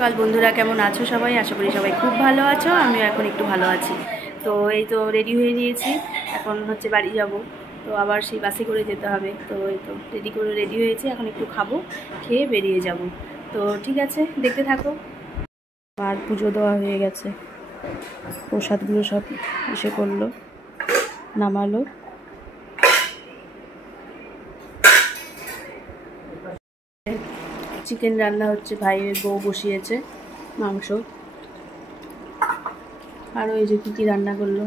সকাল বন্ধুরা, কেমন আছো সবাই? আশা করি সবাই খুব ভালো আছো। আমিও এখন একটু ভালো আছি। তো এই তো রেডি হয়ে নিয়েছি, এখন হচ্ছে বাড়ি যাব। তো আবার সেই বাসে করে যেতে হবে। তো এই তো রেডি হয়েছি, এখন একটু খাবো, খেয়ে বেরিয়ে যাব। তো ঠিক আছে, দেখতে থাকো। আর পুজো দেওয়া হয়ে গেছে, প্রসাদগুলো সব এসে করলো, নামালো। চিকেন রান্না হচ্ছে, ভাইয়ের বউ বসিয়েছে মাংস। আরও এই যে কী রান্না করলো,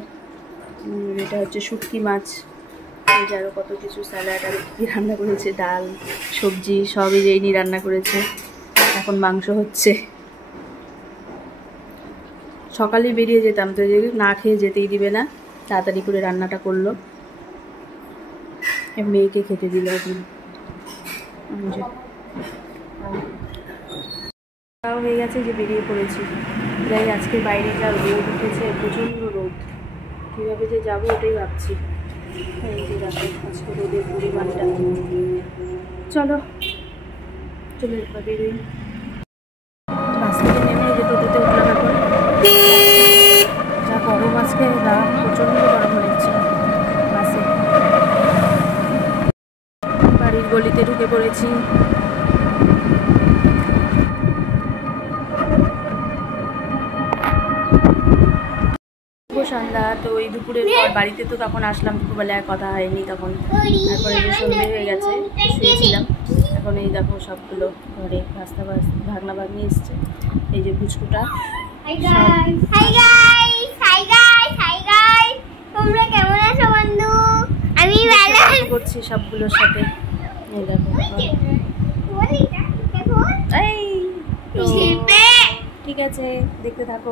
এটা হচ্ছে শুটকি মাছ, এই যে আরও কত কিছু, স্যালাড, আর কী রান্না করেছে, ডাল সবজি সবই এই নিয়ে রান্না করেছে। এখন মাংস হচ্ছে। সকালে বেরিয়ে যেতাম, তো যে না খেয়ে যেতেই দিবে না, তাড়াতাড়ি করে রান্নাটা করলো, মেয়েকে খেতে দিল। হয়ে গেছে যে বেরিয়ে পড়েছি। যাই, আজকে বাইরে যা রোদ উঠেছে, প্রচণ্ড রোদ, কীভাবে যে যাবো ওটাই ভাবছি। এই যে দেখো আজকে রোদের পরিমাণটা। চলো চলে বেরোই। বাস থেকে নেমে যে টোটোতে উঠলাম এখন। যা গরম আজকে, রাত প্রচণ্ড গরম হয়েছে বাসে। বাড়ির গলিতে ঢুকে পড়েছি। সন্ধ্যা তো ওই দুপুরের পর বাড়িতে, তো তখন আসলাম দুপুরবেলায়, কথা হয়নি তখন। তারপরে যে সন্ধ্যে হয়ে গেছে, শুয়েছিলাম। এখন এই দেখো সবগুলো ঘরে ভাগনা ভাগ্নি এসছে। এই যে পুচকুটা করছি সবগুলোর সাথে। এই দেখো, ঠিক আছে, দেখতে থাকো।